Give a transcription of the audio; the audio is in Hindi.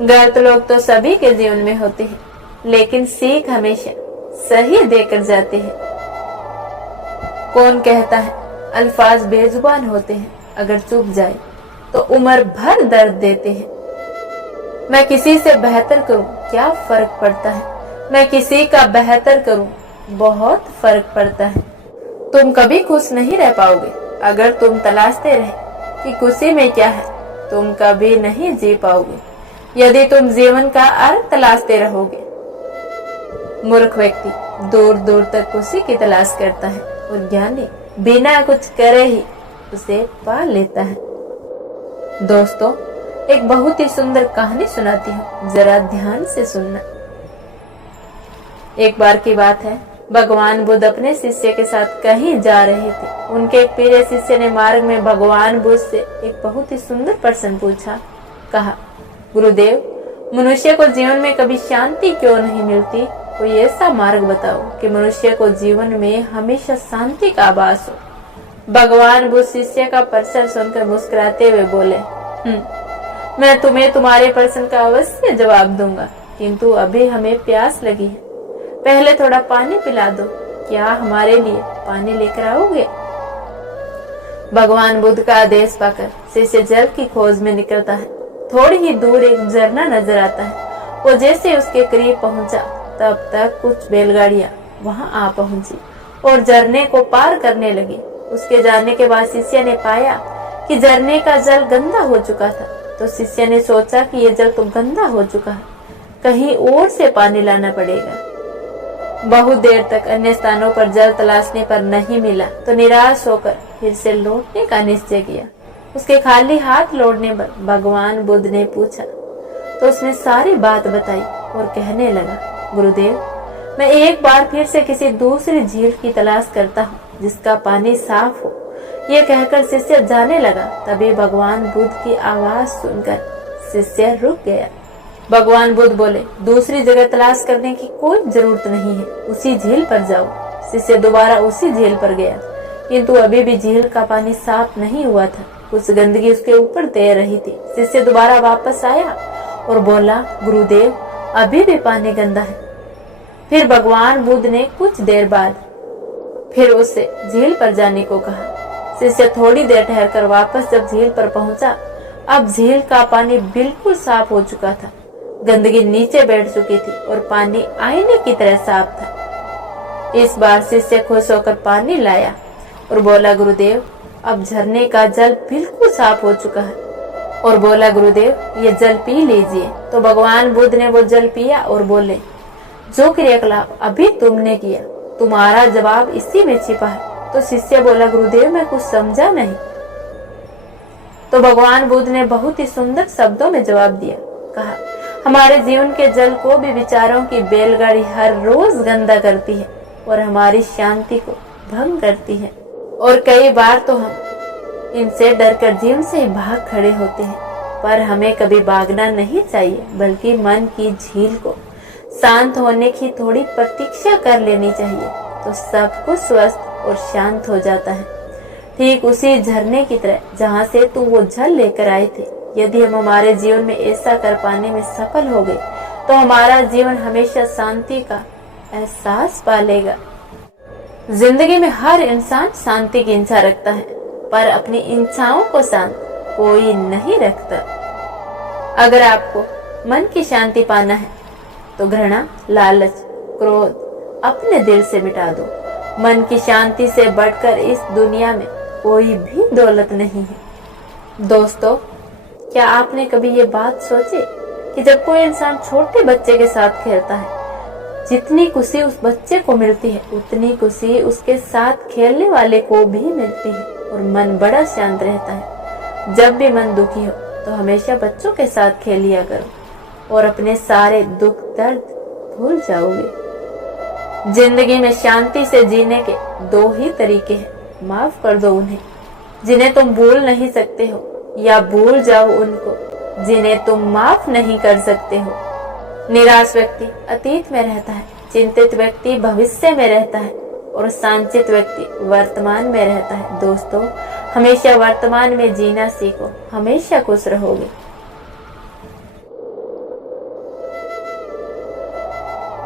गलत लोग तो सभी के जीवन में होते हैं, लेकिन सीख हमेशा सही देकर जाते हैं। कौन कहता है अल्फाज बेजुबान होते हैं, अगर चुप जाए तो उम्र भर दर्द देते हैं। मैं किसी से बेहतर करूं क्या फर्क पड़ता है, मैं किसी का बेहतर करूं बहुत फर्क पड़ता है। तुम कभी खुश नहीं रह पाओगे अगर तुम तलाशते रहे कि खुशी में क्या है, तुम कभी नहीं जी पाओगे यदि तुम जीवन का अर्थ तलाशते रहोगे। मूर्ख व्यक्ति दूर दूर तक खुशी की तलाश करता है और ज्ञानी बिना कुछ करे ही उसे पा लेता है। दोस्तों, एक बहुत ही सुंदर कहानी सुनाती हूँ, जरा ध्यान से सुनना। एक बार की बात है, भगवान बुद्ध अपने शिष्य के साथ कहीं जा रहे थे। उनके एक प्रिय शिष्य ने मार्ग में भगवान बुद्ध से एक बहुत ही सुंदर प्रश्न पूछा। कहा, गुरुदेव, मनुष्य को जीवन में कभी शांति क्यों नहीं मिलती? कोई ऐसा मार्ग बताओ कि मनुष्य को जीवन में हमेशा शांति का आभास हो। भगवान बुद्ध शिष्य का प्रश्न सुनकर मुस्कुराते हुए बोले, मैं तुम्हें तुम्हारे प्रश्न का अवश्य जवाब दूंगा, किंतु अभी हमें प्यास लगी है, पहले थोड़ा पानी पिला दो। क्या हमारे लिए पानी लेकर आओगे? भगवान बुद्ध का आदेश पाकर शिष्य जल की खोज में निकलता है। थोड़ी ही दूर एक झरना नजर आता है। वो जैसे उसके करीब पहुंचा, तब तक कुछ बैलगाड़ियां वहां आ पहुंची और झरने को पार करने लगी। उसके जाने के बाद शिष्य ने पाया कि झरने का जल गंदा हो चुका था। तो शिष्य ने सोचा कि ये जल तो गंदा हो चुका है, कहीं और से पानी लाना पड़ेगा। बहुत देर तक अन्य स्थानों पर जल तलाशने पर नहीं मिला तो निराश होकर फिर से लौटने का निश्चय किया। उसके खाली हाथ लौटने पर भगवान बुद्ध ने पूछा तो उसने सारी बात बताई और कहने लगा, गुरुदेव, मैं एक बार फिर से किसी दूसरी झील की तलाश करता हूँ जिसका पानी साफ हो। ये कहकर शिष्य जाने लगा। तभी भगवान बुद्ध की आवाज सुनकर शिष्य रुक गया। भगवान बुद्ध बोले, दूसरी जगह तलाश करने की कोई जरूरत नहीं है, उसी झील पर जाओ। शिष्य दोबारा उसी झील पर गया, किंतु अभी भी झील का पानी साफ नहीं हुआ था। कुछ गंदगी उसके ऊपर तैर रही थी। शिष्य दोबारा वापस आया और बोला, गुरुदेव, अभी भी पानी गंदा है। फिर भगवान बुद्ध ने कुछ देर बाद फिर उससे झील पर जाने को कहा। शिष्य थोड़ी देर ठहरकर वापस जब झील पर पहुंचा, अब झील का पानी बिल्कुल साफ हो चुका था। गंदगी नीचे बैठ चुकी थी और पानी आईने की तरह साफ था। इस बार शिष्य खुश होकर पानी लाया और बोला, गुरुदेव, अब झरने का जल बिल्कुल साफ हो चुका है। और बोला, गुरुदेव, ये जल पी लीजिए। तो भगवान बुद्ध ने वो जल पिया और बोले, जो क्रियाकलाप अभी तुमने किया, तुम्हारा जवाब इसी में छिपा है। तो शिष्य बोला, गुरुदेव, मैं कुछ समझा नहीं। तो भगवान बुद्ध ने बहुत ही सुंदर शब्दों में जवाब दिया। कहा, हमारे जीवन के जल को भी विचारों की बैलगाड़ी हर रोज गंदा करती है और हमारी शांति को भंग करती है। और कई बार तो हम इनसे डरकर जीवन से भाग खड़े होते हैं, पर हमें कभी भागना नहीं चाहिए, बल्कि मन की झील को शांत होने की थोड़ी प्रतीक्षा कर लेनी चाहिए, तो सब कुछ स्वस्थ और शांत हो जाता है। ठीक उसी झरने की तरह जहाँ से तुम वो जल लेकर आए थे। यदि हम हमारे जीवन में ऐसा कर पाने में सफल हो गए, तो हमारा जीवन हमेशा शांति का एहसास पालेगा। जिंदगी में हर इंसान शांति की इच्छा रखता है, पर अपनी इच्छाओं को शांत कोई नहीं रखता। अगर आपको मन की शांति पाना है, तो घृणा, लालच, क्रोध अपने दिल से मिटा दो। मन की शांति से बढ़कर इस दुनिया में कोई भी दौलत नहीं है। दोस्तों, क्या आपने कभी ये बात सोची कि जब कोई इंसान छोटे बच्चे के साथ खेलता है, जितनी खुशी उस बच्चे को मिलती है, उतनी खुशी उसके साथ खेलने वाले को भी मिलती है और मन बड़ा शांत रहता है। जब भी मन दुखी हो तो हमेशा बच्चों के साथ खेल लिया करो और अपने सारे दुख दर्द भूल जाओगे। जिंदगी में शांति से जीने के दो ही तरीके हैं। माफ कर दो उन्हें जिन्हें तुम भूल नहीं सकते हो, या भूल जाओ उनको जिन्हें तुम माफ नहीं कर सकते हो। निराश व्यक्ति अतीत में रहता है, चिंतित व्यक्ति भविष्य में रहता है और शांतित व्यक्ति वर्तमान में रहता है। दोस्तों, हमेशा वर्तमान में जीना सीखो, हमेशा खुश रहोगे।